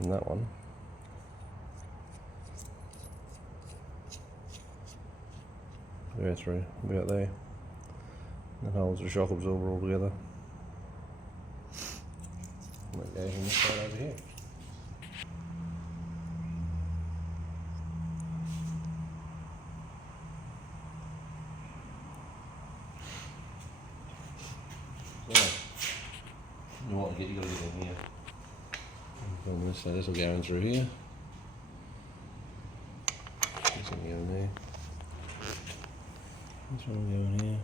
And that one go through about there. That holds the shock absorber all together. And that goes on this side over here. So, you want to get, you got to get in here. So this will go in through here. This will go in there. This one will go in here.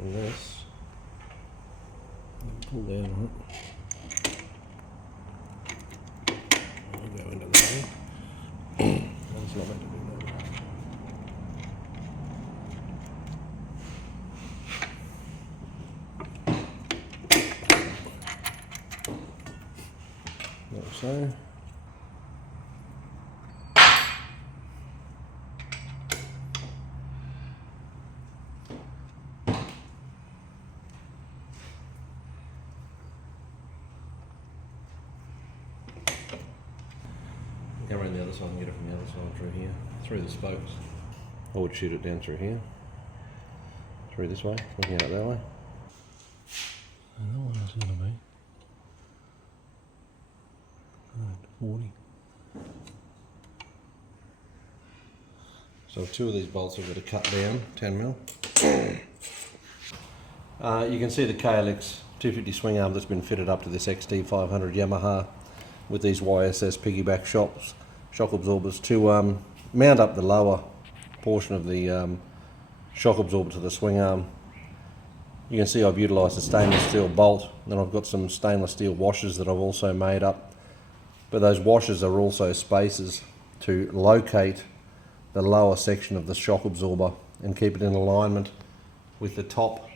And this. Pull down on it. I'll go into there. That's not meant to be that. Like so. Go around the other side and get it from the other side through here, through the spokes. I would shoot it down through here, through this way, looking out that way. And that one is going to be 40. So two of these bolts I've got to cut down, 10mm. You can see the KLX250 swing arm that's been fitted up to this XT500 Yamaha with these YSS piggyback shock absorbers to mount up the lower portion of the shock absorber to the swing arm. You can see I've utilised a stainless steel bolt, and I've got some stainless steel washers that I've also made up. But those washers are also spacers to locate the lower section of the shock absorber and keep it in alignment with the top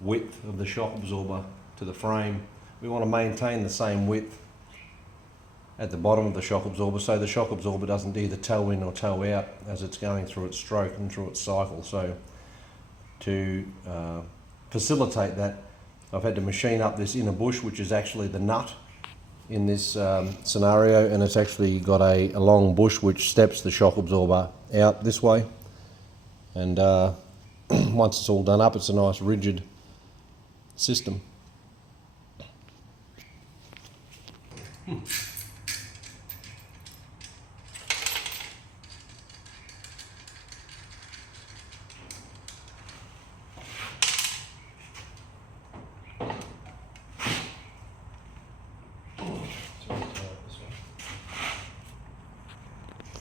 width of the shock absorber to the frame. We want to maintain the same width at the bottom of the shock absorber, so the shock absorber doesn't either toe in or toe out as it's going through its stroke and through its cycle. So to facilitate that, I've had to machine up this inner bush, which is actually the nut in this scenario, and it's actually got a long bush which steps the shock absorber out this way. And once it's all done up, it's a nice rigid system.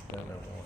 Don't know why.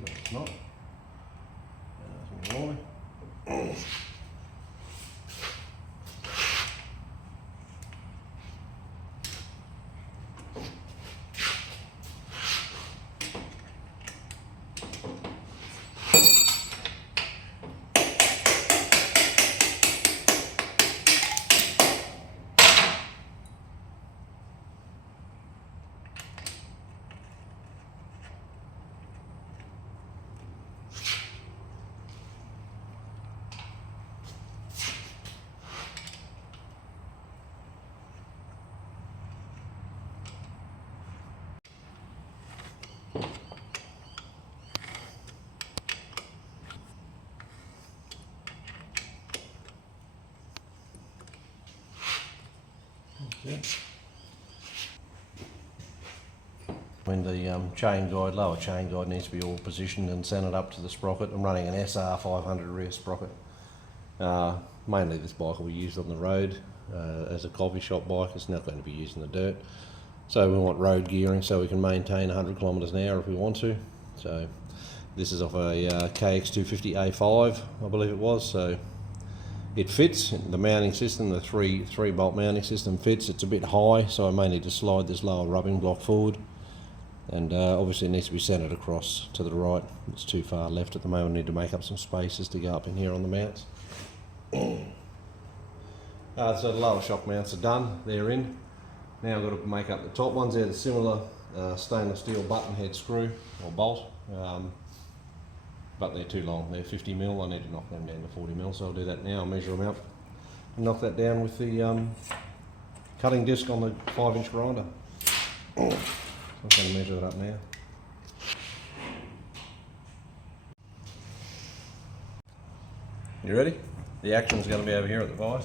But it's not. When the chain guide, lower chain guide needs to be all positioned and centered up to the sprocket. I'm running an SR500 rear sprocket. Mainly this bike will be used on the road as a coffee shop bike. It's not going to be used in the dirt. So we want road gearing so we can maintain 100 kilometres an hour if we want to. So this is off a KX250 A5, I believe it was. So it fits. The mounting system, the three bolt mounting system fits. It's a bit high, so I may need to slide this lower rubbing block forward. And obviously it needs to be centred across to the right. It's too far left at the moment. I need to make up some spaces to go up in here on the mounts. So the lower shock mounts are done. They're in. Now I've got to make up the top ones. They're the similar stainless steel button head screw or bolt, but they're too long. They're 50mm. I need to knock them down to 40mm, so I'll do that now. I'll measure them out and knock that down with the cutting disc on the 5-inch grinder. I'm going to measure that up now. You ready? The action's going to be over here at the vise.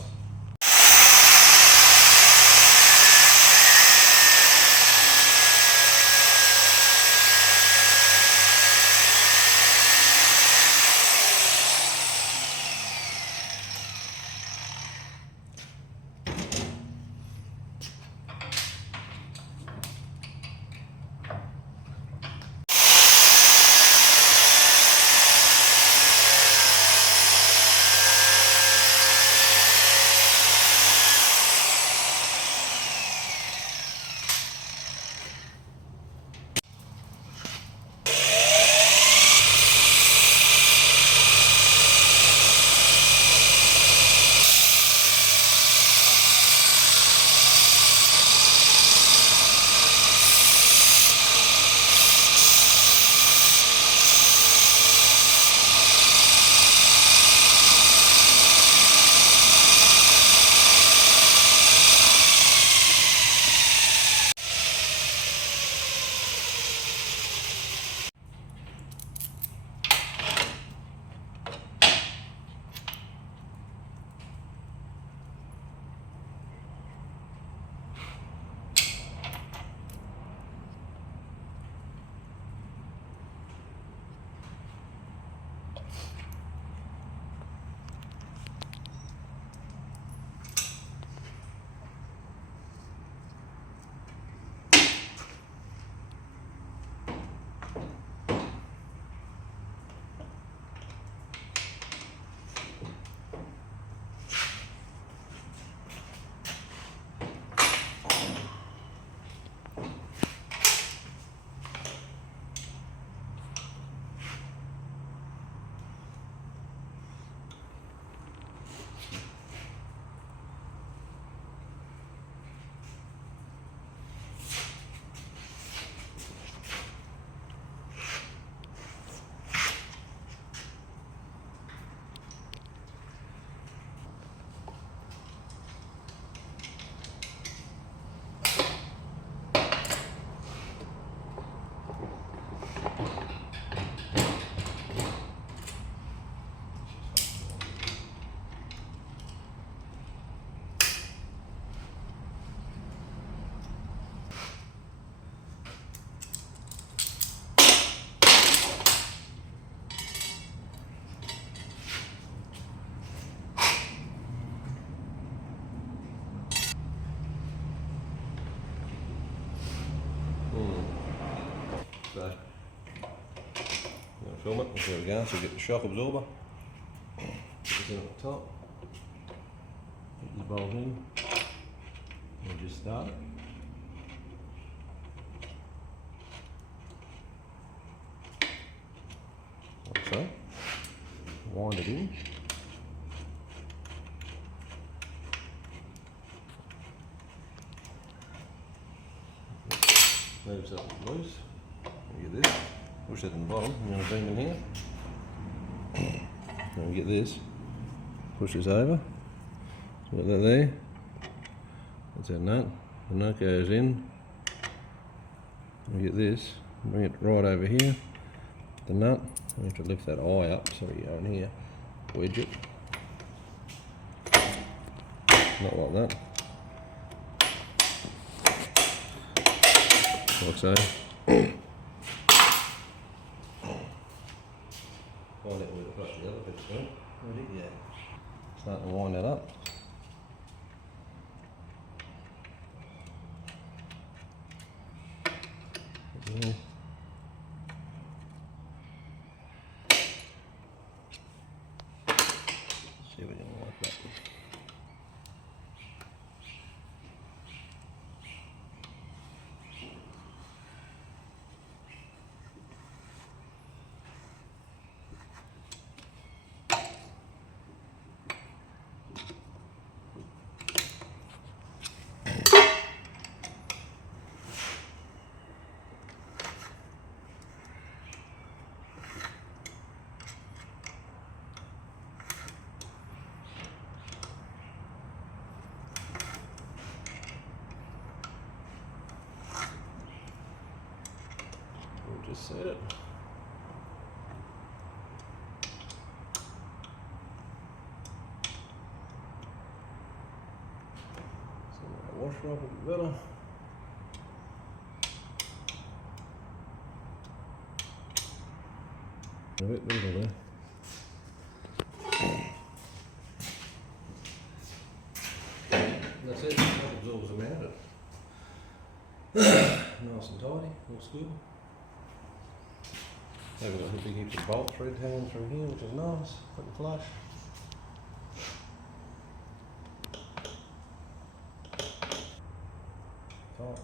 So, I'm going to film it. There we go. So we get the shock absorber. Put this in at the top. Put the bolt in. And just start it. Like so. Wind it in. Moves up loose. You get this. Push that in the bottom. I'm going to beam in here. Now we get this. Push this over. So put that there. That's our nut. The nut goes in. We get this. Bring it right over here. The nut. We have to lift that eye up so we go in here. Wedge it. Not like that. Like so. Find out where to brush the other bits from. Where'd it go? Starting to wind that up. Yeah. See if we can work that. We'll just set it. Wash her up a bit better. A bit better there. That's it, shock absorbers are mounted. Nice and tidy, looks good. So we've got the big heaps of bolt thread hanging through here, which is nice, pretty flush. Tight.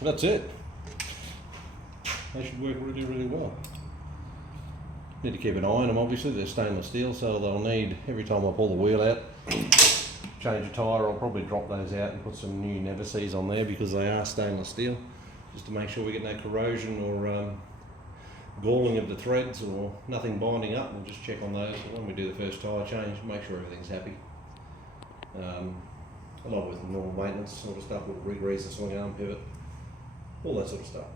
That's it. They should work really, really well. Need to keep an eye on them, obviously. They're stainless steel, so they'll need, every time I pull the wheel out, change a tyre. I'll probably drop those out and put some new Never-Sees on there because they are stainless steel, just to make sure we get no corrosion or galling of the threads or nothing binding up. We'll just check on those when we do the first tyre change, make sure everything's happy. Along with normal maintenance sort of stuff, we'll re-grease the swing arm pivot, all that sort of stuff.